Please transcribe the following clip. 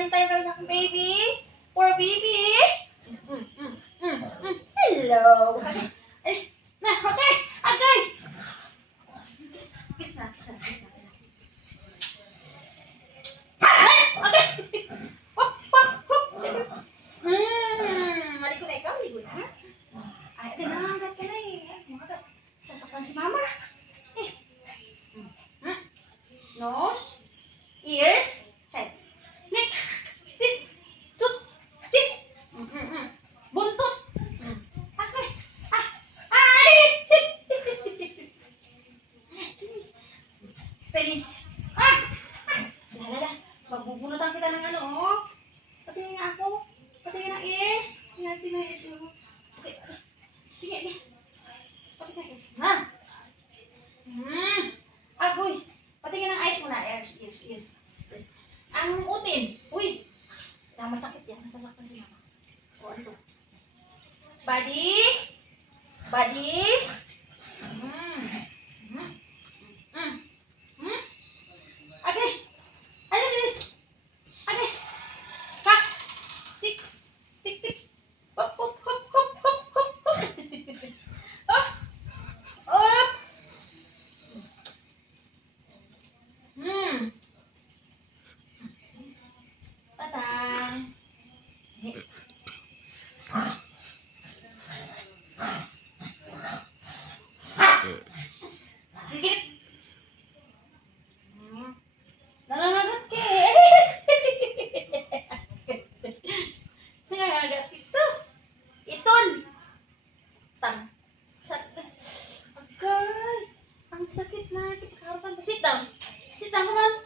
Kanin tayo ng isang baby. Poor baby. Hello. Ay, na, okay. Okay. Kiss na. Okay. Hop. Maligo na ikaw, ligo na. Ay, agad ka na eh. Sasaktan si mama. Nose, ears, head, neck, teeth, tooth, teeth, buntot. Okay. Ay! Spelling. Lala. Magbubunutan kita ng ano, oh. Patingin nga ako. Patingin ng ears. Tingnan mo yung ears mo. Okay. Sige. Patingin ng ears. Ha? Agoy. Patingin ng eyes muna. Ears. Ang utin. Uy. Masakit yan. Nasasaktan si mama. O, ano to? Body. Okay. Okay. Kak. Tik. Hop. Hop. Patang. Gigit. Nangangagat ka eh. Nangangagat ito. Iton. Tang. Agay. Ang sakit na. Sit down. Come on.